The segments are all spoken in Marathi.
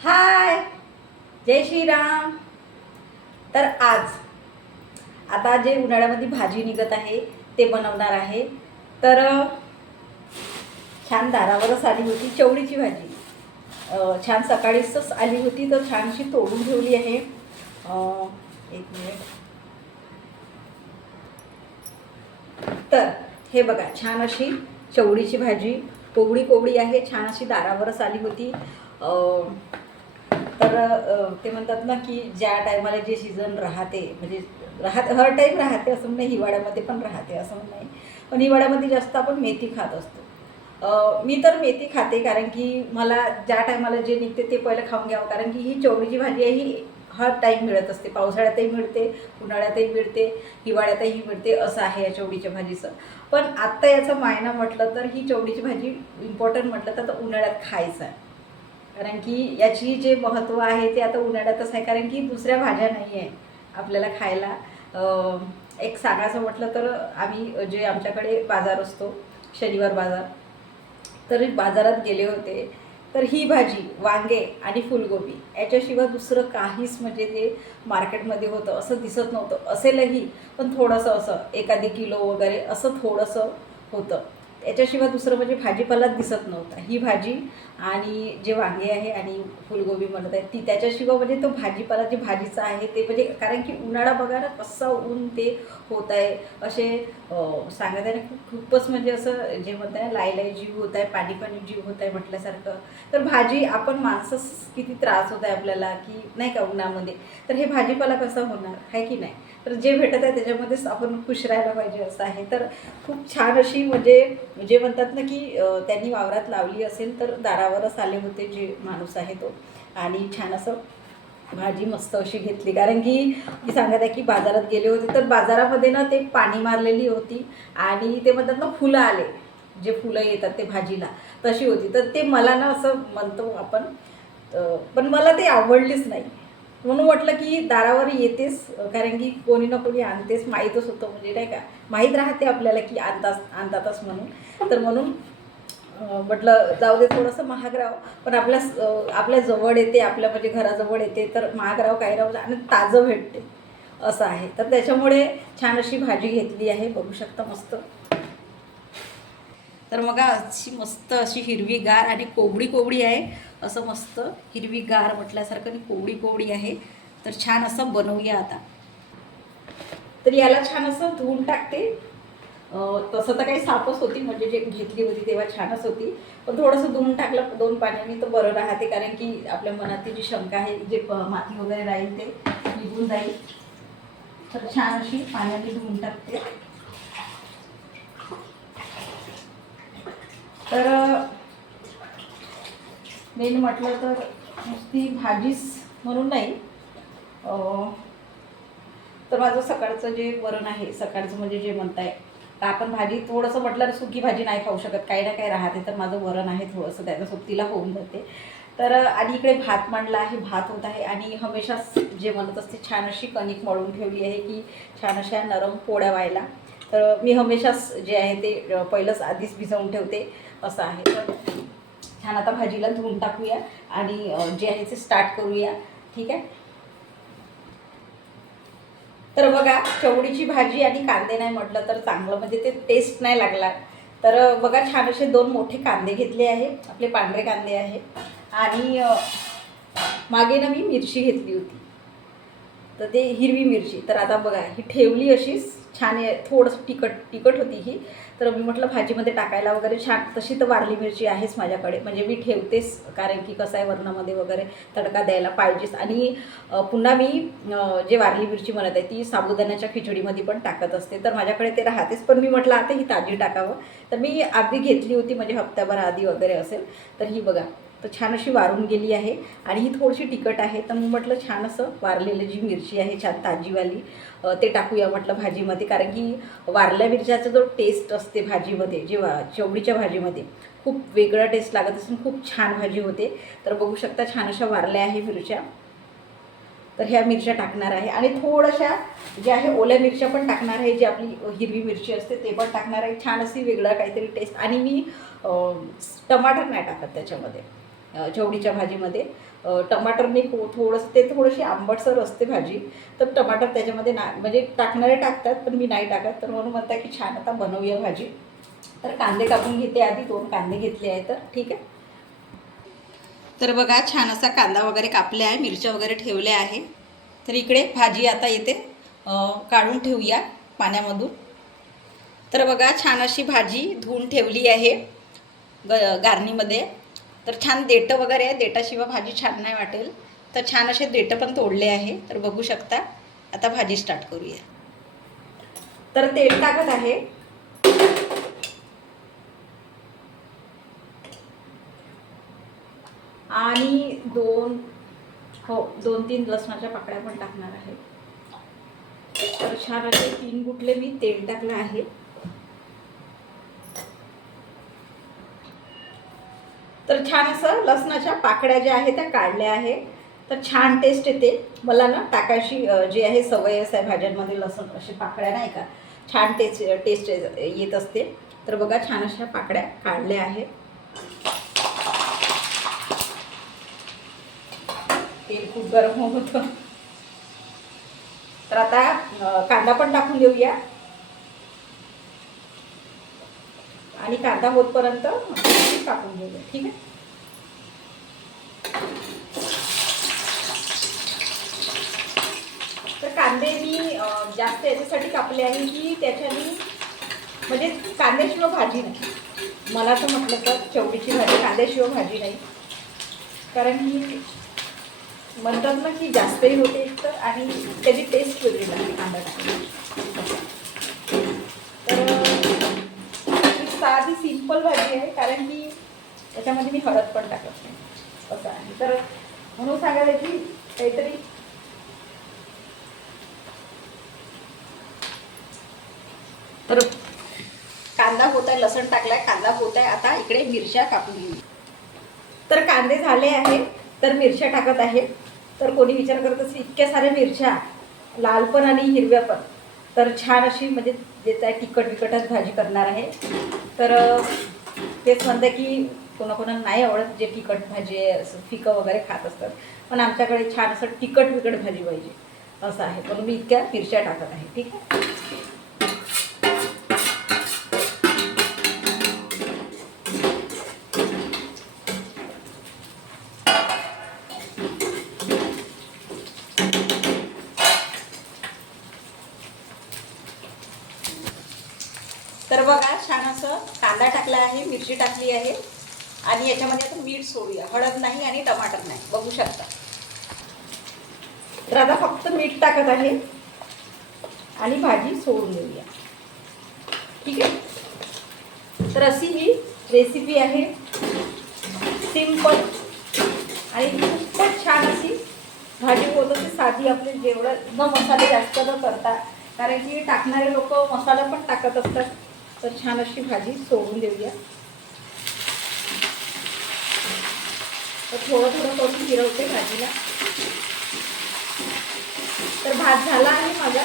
हाय, जय श्रीराम. तर आज आता जे उन्हाळ्यामध्ये भाजी निघत आहे ते बनवणार आहे. तर छान दारावरच आली होती चवळीची भाजी. छान सकाळीच आली होती तर छानशी तोडून ठेवली आहे. एक मिनिट. तर हे बघा, छान अशी चवळीची भाजी कोवळी कोवळी आहे, छान अशी दारावरच आली होती. तर ते म्हणतात ना की ज्या टायमाला जे सीझन राहते म्हणजे हर टाईम राहते असं नाही, हिवाळ्यामध्ये पण राहते असं नाही, पण हिवाळ्यामध्ये जास्त आपण मेथी खात असतो. मी तर मेथी खाते कारण की मला ज्या टायमाला जे निघते ते पहिलं खाऊन घ्यावं, कारण की ही चवळीची भाजी आहे ही हर टाईम मिळत असते. पावसाळ्यातही मिळते, उन्हाळ्यातही मिळते, हिवाळ्यातही मिळते, असं आहे या चवळीच्या भाजीचं. पण आत्ता याचा मायना म्हटलं तर ही चवळीची भाजी इम्पॉर्टंट म्हटलं तर उन्हाळ्यात खायचं आहे. कारण की याची जे महत्त्व आहे ते आता उन्हाळ्यातच आहे, कारण की दुसऱ्या भाज्या नाही आहे आपल्याला खायला. एक सांगायचं म्हटलं तर आम्ही जे आमच्याकडे बाजार असतो, शनिवार बाजार, तर बाजारात गेले होते. तर ही भाजी वांगे आणि फुलगोबी याच्याशिवाय दुसरं काहीच म्हणजे ते मार्केटमध्ये होतं असं दिसत नव्हतं. असेलही पण थोडंसं असं एखादी किलो वगैरे असं थोडंसं होतं. याच्याशिवाय दुसरं म्हणजे भाजीपालाच दिसत नव्हता. ही भाजी आणि जे वांगे आहे आणि फुलगोबी म्हणत आहे ती, त्याच्याशिवाय म्हणजे तो भाजीपाला जे भाजीचं आहे ते म्हणजे, कारण की उन्हाळा बघा ना कसं ऊन ते होत आहे. असे सांगत आहे ना खूपच म्हणजे असं जे म्हणत आहे लाई जीव होत आहे, पाणी पाणी जीव होत आहे म्हटल्यासारखं. तर भाजी आपण माणसं किती त्रास होत आहे आपल्याला की नाही का उन्हामध्ये, तर हे भाजीपाला कसं होणार आहे की नाही. तर जे भेटत आहे त्याच्यामध्येच आपण खुश राहायला पाहिजे असं आहे. तर खूप छान अशी म्हणजे जे म्हणतात ना की त्यांनी वावरात लावली असेल तर दारावरच आले होते जे माणूस आहे तो, आणि छान असं भाजी मस्त अशी घेतली. कारण की मी सांगत आहे की बाजारात गेले होते तर बाजारामध्ये ना ते पाणी मारलेली होती आणि ते म्हणतात ना फुलं आले, जे फुलं येतात ते भाजीला तशी होती. तर ते मला ना असं म्हणतो आपण, पण मला ते आवडलीच नाही. म्हणून म्हटलं की दारावर येतेच, कारण की कोणी ना कोणी आणतेच, माहीतच होतं म्हणजे नाही का, माहीत राहते आपल्याला की आणतातच म्हणून. तर म्हणून म्हटलं जाऊ दे, थोडंसं महाग राहावं पण आपल्या जवळ येते, आपल्या म्हणजे घराजवळ येते तर महाग राहावं काही राहावं आणि ताजं भेटते असं आहे. तर त्याच्यामुळे छान अशी भाजी घेतली आहे, बघू शकता मस्त. तर मग अशी मस्त अशी हिरवीगार आणि कोवळी कोवळी आहे, असं मस्त हिरवीगार म्हटल्यासारखं आणि कोवळी कोवळी आहे. तर छान असं बनवूया आता. तर याला छान असं धुवून टाकते. तसं तर काही साफच होती, म्हणजे जे घेतली होती तेव्हा छानच होती, पण थोडंसं धुवून टाकलं 2 पाण्याने तर बरं राहते, कारण की आपल्या मनातली जी शंका आहे, जे माती वगैरे राहील ते निघून जाईल. तर छान अशी पाण्याने धुवून टाकते. तर मेन म्हटलं तर नुसती भाजीच म्हणून नाही, तर माझं सकाळचं जे वरण आहे, सकाळचं म्हणजे जे म्हणताय, तर आपण भाजी थोडंसं म्हटलं सुकी भाजी नाही खाऊ शकत, काही ना काही राहते, तर माझं वरण आहे थोडंसं त्याच्या सोबतीला होऊन जाते. तर आणि इकडे भात मांडला आहे, भात होत आहे, आणि हमेशा जे म्हणत असते छान अशी कणिक मळून ठेवली आहे की छान अशा नरम पोळ्या व्हायला. तर मी हमेशाच जे आहे ते पहिलंच आधीच भिजवून ठेवते असं आहे. तर छान आता भाजीला धुवून टाकूया आणि जे आहे ते स्टार्ट करूया, ठीक आहे. तर बघा, चवळीची भाजी आणि कांदे नाही म्हटलं तर चांगलं म्हणजे ते टेस्ट नाही लागला. तर बघा, छान असे 2 मोठे कांदे घेतले आहे, आपले पांढरे कांदे आहे, आणि मागे ना मी मिरची घेतली होती, तर ते हिरवी मिरची. तर आता बघा ही ठेवली अशीच छान आहे, थोडंसं तिखट तिखट होती ही, तर मी म्हटलं भाजीमध्ये टाकायला वगैरे छान. तशी तर वारली मिरची आहेच माझ्याकडे, म्हणजे मी ठेवतेच, कारण की कसं आहे वरणामध्ये वगैरे तडका द्यायला पाहिजेच. आणि पुन्हा मी जे वारली मिरची म्हणत आहे ती साबुदाण्याच्या खिचडीमध्ये पण टाकत असते, तर माझ्याकडे ते राहतेच, पण मी म्हटलं आता ही ताजी टाकावं, तर मी आधी घेतली होती म्हणजे हप्त्याभर आधी वगैरे असेल. तर ही बघा, तर छान अशी वारून गेली आहे, आणि ही थोडीशी तिखट आहे, तर मी म्हटलं छान असं वारलेलं जी मिरची आहे छान ताजीवाली ते टाकूया म्हटलं भाजीमध्ये, कारण की वारल्या मिरच्याचा जो टेस्ट असते भाजीमध्ये, जेव्हा चवळीच्या भाजीमध्ये खूप वेगळा टेस्ट लागत असून खूप छान भाजी होते. तर बघू शकता छान अशा वारल्या आहे मिरच्या. तर ह्या मिरच्या टाकणार आहे, आणि थोड्याशा ज्या आहे ओल्या मिरच्या पण टाकणार आहे, जी आपली हिरवी मिरची असते ते पण टाकणार आहे, छान अशी वेगळा काहीतरी टेस्ट. आणि मी टमाटर नाही टाकत त्याच्यामध्ये, चवळीच्या भाजीमध्ये. टमाटरने थोडंसं ते थोडीशी आंबटसर असते भाजी, तर टमाटर त्याच्यामध्ये म्हणजे टाकणारे टाकतात, पण मी नाही टाकत. तर म्हणून म्हणता की छान आता बनवूया भाजी. तर कांदे कापून घेते आधी, 2 कांदे घेतले आहे. तर ठीक आहे. तर बघा छान असा कांदा वगैरे कापले आहे, मिरच्या वगैरे ठेवल्या आहे. तर इकडे भाजी आता येते काढून ठेवूया पाण्यामधून. तर बघा छान अशी भाजी धुवून ठेवली आहे गारणीमध्ये. तर छान देठं वगैरे आहे, देठाशिवाय भाजी छान नाही वाटेल. तर छान असे देठं पण तोडले आहे. तर बघू शकता. आता भाजी स्टार्ट करूया. तर तेल टाकत आहे. आणि 2-3 लसणाच्या पाकळ्या पण टाकणार आहे. तर छान असे 3 गुटले मी तेल टाकलं आहे. तर छान असं लसणाच्या पाकळ्या ज्या आहेत त्या काढल्या आहे. तर छान टेस्ट येते. मला ना टाकायची जी आहे सवय आहे भाज्यांमध्ये, लसूण अशी पाकळ्या नाही का छान टेस्ट येत असते. तर बघा छान अशा पाकळ्या काढल्या आहे. तेल खूप गरम होतं. तर आता कांदा पण टाकून देऊया. आणि कांदा होतपर्यंत टाकून घेऊया. ठीक आहे. तर कांदे मी जास्त याच्यासाठी कापले आहे की त्याच्याने म्हणजे कांद्याशिवाय भाजी नाही. मला तर म्हटलं तर चवळीची भाजी कांद्याशिवाय भाजी नाही. कारण की म्हणतात ना की जास्तही होते एक तर, आणि त्याची टेस्ट वेगळी लागते कांदा टाकून. तर साधी सिंपल भाजी आहे, कारण की त्याच्यामध्ये मी हळद पण टाकत नाही असं आहे. तर म्हणून सांगायला की काहीतरी तर कांदा होत आहे, लसण टाकलाय, कांदा होत आहे. आता इकडे मिरच्या कापून घेऊ. तर कांदे झाले आहे. तर मिरच्या टाकत आहे. तर कोणी विचार करत असेल इतक्या साऱ्या मिरच्या, लाल पण आणि हिरव्या पण. तर छान अशी म्हणजे ज्याचा तिखटच भाजी करणार आहे. तर तेच म्हणतं की कोणाकोणाला नाही आवडत जे तिखट भाजी आहे, असं फिकं वगैरे खात असतात. पण आमच्याकडे छान असं तिखट भाजी पाहिजे असं आहे. म्हणून मी इतक्या मिरच्या टाकत आहे. ठीक आहे. तर बघा छान असं कांदा टाकला आहे, मिरची टाकली आहे. आणि याच्यामध्ये आता मीठ सोडूया. हळद नाही आणि टमाटर नाही, बघू शकता. तर आता फक्त मीठ टाकत आहे आणि भाजी सोडून देऊया. ठीक आहे. तर अशी ही रेसिपी आहे, सिंपल आणि खूपच छान अशी भाजी होत असते. साधी आपली जेवढं न मसाले जास्त न करता, कारण की टाकणारे लोक मसाला पण टाकत असतात. तर छान अशी भाजी सोडून देऊया. तर थोडं करून फिरवते भाजीला. तर भात झाला आहे माझा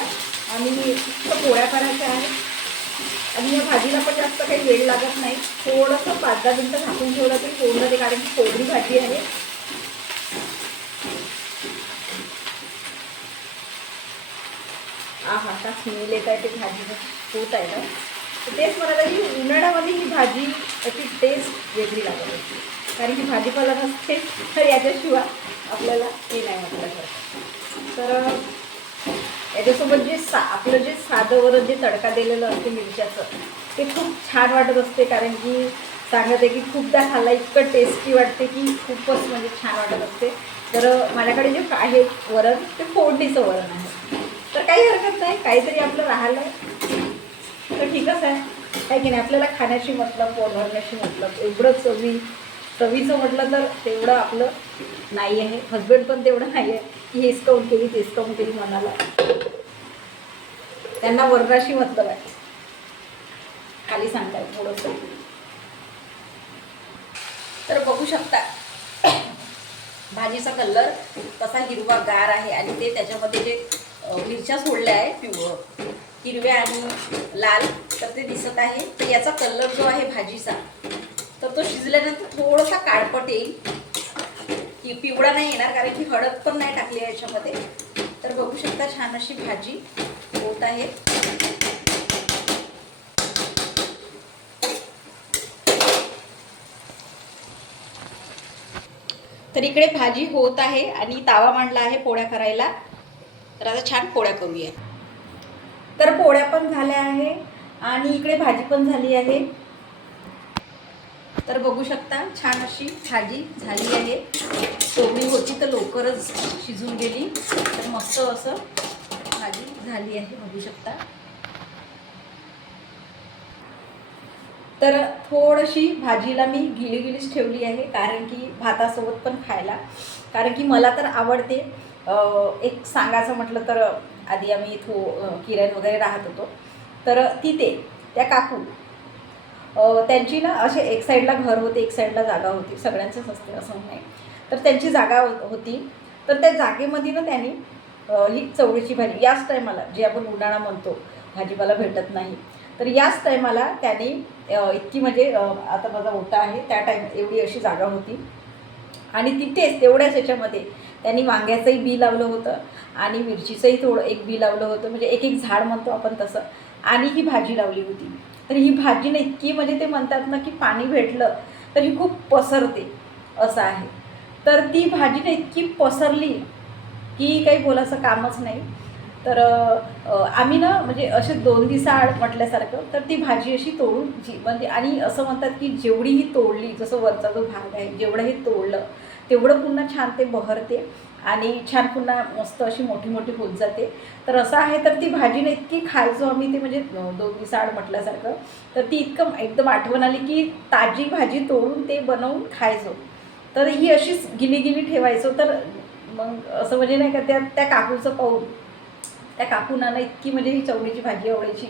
आणि फक्त पोळ्या करायच्या आहेत. आणि या भाजीला पण जास्त काही वेळ लागत नाही. थोडंसं 5-10 मिनटं झाकून ठेवलं तरी पूर्ण ते, कारण की कोरडी भाजी आहे. आहा का स्मेल येत आहे ते भाजीचं होत आहे ना. तर तेच म्हणाला की उन्हाळ्यामध्ये ही भाजी त्याची टेस्ट वेगळी लागत असते, कारण की भाजीपाला नसते. तर याच्याशिवाय आपल्याला हे नाही म्हटल्यासारखं. तर याच्यासोबत आपलं जे साधंवरच जे तडका दिलेलं असते मिरच्याचं, ते खूप छान वाटत असते. कारण की सांगत आहे की खूपदा खाल्ला, इतकं टेस्टी वाटते की खूपच म्हणजे छान वाटत असते. तर माझ्याकडे जे आहे वरण, ते फोडणीचं वरण आहे. तर काही हरकत नाही, काहीतरी आपलं राहिलं तर ठीकच आहे. काही की नाही, आपल्याला खाण्याशी मतलब, पोट भरण्याशी मतलब. एवढं चवीचं म्हटलं तर तेवढं आपलं नाही आहे. हसबंड पण तेवढं नाही आहे की हेच काऊन केली तेच काऊन केली म्हणाला. त्यांना वरणाशी मतलब आहे, खाली सांगताय थोडंसं. तर बघू शकता भाजीचा कलर कसा हिरवागार आहे. आणि ते त्याच्यामध्ये जे मिरच्या सोडल्या आहे हिरव्या आणि लाल, तर ते दिसत आहे. तर याचा कलर जो आहे भाजीचा, तर तो शिजल्यानंतर थोडासा काळपट येईल. पिवळा नाही येणार, कारण की हळद पण नाही टाकली आहे याच्यामध्ये. तर बघू शकता छान अशी भाजी होत आहे. तर इकडे भाजी होत आहे आणि तावा मांडला आहे पोळ्या करायला. तर आता छान पोळ्या करूया. तर पोळ्या पण झाल्या आहे आणि इकडे भाजी पण झाली आहे. तर बघू शकता छान अशी भाजी झाली आहे. कोवळी होती तर लवकरच शिजून गेली. तर मस्त असं भाजी झाली आहे, बघू शकता. तर थोडीशी भाजीला मी गिलीगिलीच ठेवली आहे, कारण की भातासोबत पण खायला, कारण की मला तर आवडते. एक सांगायचं म्हटलं तर आधी आम्ही किरण वगैरे राहत होतो, तर तिथे त्या काकू त्यांची ना असे एक साईडला घर होते, एक साईडला जागा होती. सगळ्यांचंच असते असं नाही. तर त्यांची जागा होती. तर त्या जागेमध्ये ना त्यांनी ही चवळीची भाजी याच टायमाला, जे आपण उन्हाळा म्हणतो भाजीपाला भेटत नाही, तर याच टायमाला त्यांनी इतकी म्हणजे आता माझा ओटा आहे त्या टाईम एवढी अशी जागा होती आणि तिथेच तेवढ्याच याच्यामध्ये त्यांनी वांग्याचंही बी लावलं होतं आणि मिरचीचंही थोडं एक बी लावलं होतं, म्हणजे एक एक झाड म्हणतो आपण तसं, आणि ही भाजी लावली होती. तर ही भाजी ना इतकी म्हणजे ते म्हणतात ना की पाणी भेटलं तर ही खूप पसरते असं आहे. तर ती भाजी ना इतकी पसरली की काही बोलायचं कामच नाही. तर आम्ही ना म्हणजे असे 2 दिवसाआड म्हटल्यासारखं तर ती भाजी अशी तोडून म्हणजे, आणि असं म्हणतात की जेवढीही तोडली, जसं वरचा जो भाग आहे जेवढंही तोडलं तेवढं पुन्हा छान ते बहरते आणि छान पुन्हा मस्त अशी मोठी मोठी होत जाते. तर असं आहे. तर ती भाजीने इतकी खायचो आम्ही, ते म्हणजे 2 दिवसाआड म्हटल्यासारखं. तर ती एकदम आठवण आली की ताजी भाजी तोडून ते बनवून खायचो. तर ही अशीच गिली ठेवायचो. तर मग असं म्हणजे नाही का त्या काकूचं पाहून त्या काकूंना ना इतकी म्हणजे ही चवळीची भाजी आवडायची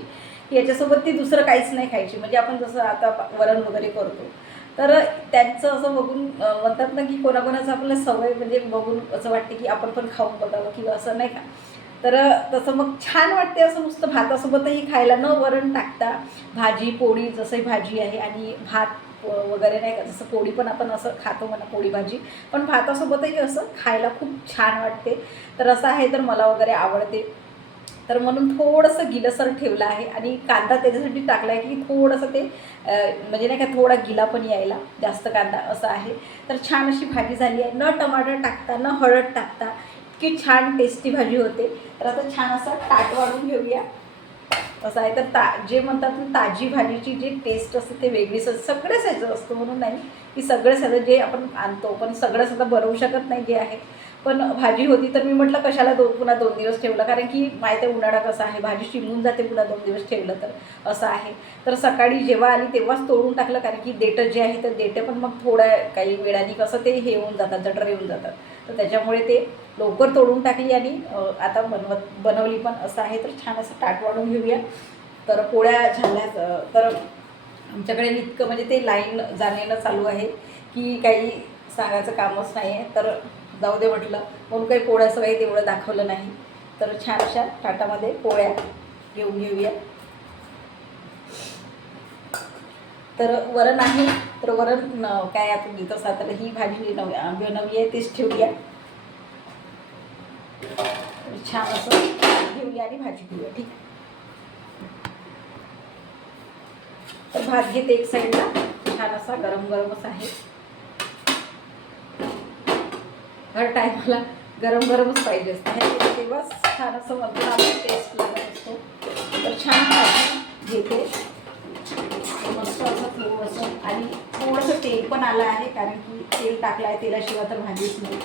की याच्यासोबत ती दुसरं काहीच नाही खायची. म्हणजे आपण जसं आता वरण वगैरे करतो, तर त्यांचं असं बघून म्हणतात ना की कोणाकोणाचं आपल्याला सवय म्हणजे बघून असं वाटते की आपण पण खाऊन बघावं किंवा असं नाही का. तर तसं मग छान वाटते असं नुसतं भातासोबतही खायला, न वरण टाकता भाजी पोळी, जसंही भाजी आहे आणि भात वगैरे नाही का, जसं पोळी पण आपण असं खातो म्हणा पोळी भाजी, पण भातासोबतही असं खायला खूप छान वाटते. तर असं आहे. तर मला वगैरे आवडते. तर म्हणून थोडंसं गिलसर ठेवलं आहे आणि कांदा त्याच्यासाठी टाकला आहे की थोडंसं ते म्हणजे नाही का थोडा गिला पण यायला, जास्त कांदा असं आहे. तर छान अशी भाजी झाली आहे, न टमाटर टाकता न हळद टाकता इतकी छान टेस्टी भाजी होते. तर आता छान असं ताट वाढून घेऊया असं आहे. तर जे म्हणतात ना ताजी भाजीची जी टेस्ट असते ते वेगळीच सगळंच यायचं असतं, म्हणून नाही की सगळं जे आपण आणतो पण सगळंच आता बनवू शकत नाही जे आहे. पण भाजी होती तर मी म्हटलं कशाला पुन्हा 2 दिवस ठेवलं, कारण की माहिती आहे उन्हाळा कसा आहे, भाजी शिमून जाते पुन्हा 2 दिवस ठेवलं तर असं आहे. तर सकाळी जेव्हा आली तेव्हाच तोडून टाकलं, कारण की देठं जे आहे तर देठं पण मग थोड्या काही वेळाने कसं ते हे होऊन जातात, जठर येऊन जातात. तर त्याच्यामुळे ते लवकर तोडून टाकली आणि आता बनवली पण असं आहे. तर छान असं ताट वाढून घेऊया. तर पोळ्या झाल्या. तर आमच्याकडे इतकं म्हणजे ते लाईन जाणं चालू आहे की काही सांगायचं कामच नाही आहे. तर जाऊ दे म्हटलं, म्हणून काही पोळ्याचं काही तेवढं दाखवलं नाही. तर छान अशा ताटामध्ये पोळ्या घेऊन घेऊया. तर वरण आहे. तर वरण काय आपण घेत असा तर ही भाजी बनवली आहे तेच ठेवूया. छान असं घेऊया आणि भाजी घेऊया. ठीक आहे. तर भात घेते एक साईडला, छान असा गरम गरमच आहे. हर टायमाला गरम गरमच पाहिजे असतं, तेव्हाच छान असं म्हणतो आपण टेस्ट लागत असतो. तर छान भाजी घेते मस्त असं थोडंसं, आणि थोडंसं तेल पण आलं आहे, कारण की तेल टाकलं आहे, तेलाशिवाय तर भाजीच नाही.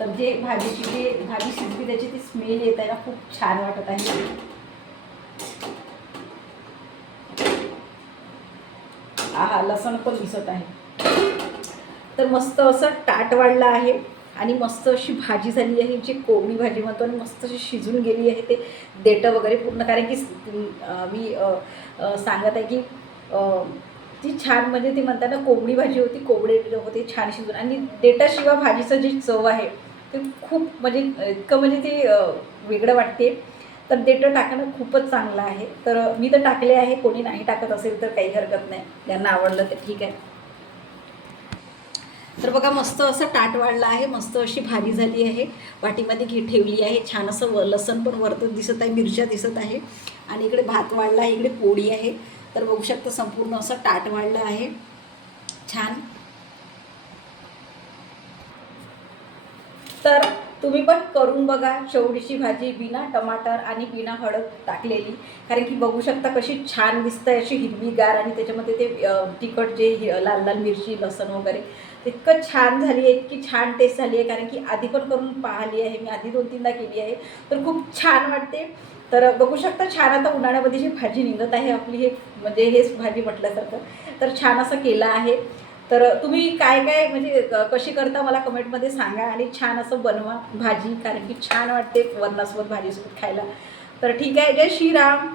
तर जे भाजी शिजली त्याची ती स्मेल येत आहे ना, खूप छान वाटत आहे. आहा, लसण पण दिसत आहे. तर मस्त असं ताट वाढलं आहे आणि मस्त अशी भाजी झाली आहे, जी कोवळी भाजी म्हणतो, आणि मस्त अशी शिजून गेली आहे ते देठं वगैरे पूर्ण. कारण की मी सांगत आहे की ती छान म्हणजे ती म्हणतात ना कोवळी भाजी होती, कोवळे होते छान शिजून, आणि देठाशिवाय भाजीचं जी चव आहे ते खूप म्हणजे इतकं म्हणजे ते वेगळं वाटते. तर देठं टाकणं खूपच चांगलं आहे. तर मी तर टाकले आहे, कोणी नाही टाकत असेल तर काही हरकत नाही, ज्यांना आवडलं तर ठीक आहे. तर बघा मस्त असं ताट वाढलं आहे, मस्त अशी भाजी झाली आहे, वाटीमध्ये ठेवली आहे. छान असं लसण पण वरतून दिसत आहे, मिरच्या दिसत आहे आणि इकडे भात वाढला आहे, इकडे पोळी आहे. तर बघू शकता संपूर्ण असं ताट वाढलं आहे छान. तर तुम्ही पण करून बघा शेवडीची भाजी बिना टमाटर आणि बिना हळद टाकलेली. कारण की बघू शकता कशी छान दिसते, अशी हिरवीगार आणि त्याच्यामध्ये ते तिखट जे लाल लाल मिरची लसण वगैरे इतकं छान झाली आहे, इतकी छान टेस्ट झाली आहे. कारण की आधी पण करून पाहिली आहे मी, आधी 2-3दा केली आहे, तर खूप छान वाटते. तर बघू शकता छान आता उन्हाळ्यामध्ये जी भाजी निघत आहे आपली, हे म्हणजे हेच भाजी म्हटल्यासारखं, तर छान असं केलं आहे. तर तुम्ही काय काय म्हणजे कशी करता मला कमेंटमध्ये सांगा आणि छान असं बनवा भाजी, कारण की छान वाटते वरणासोबत भाजीसोबत खायला. तर ठीक आहे, जय श्रीराम.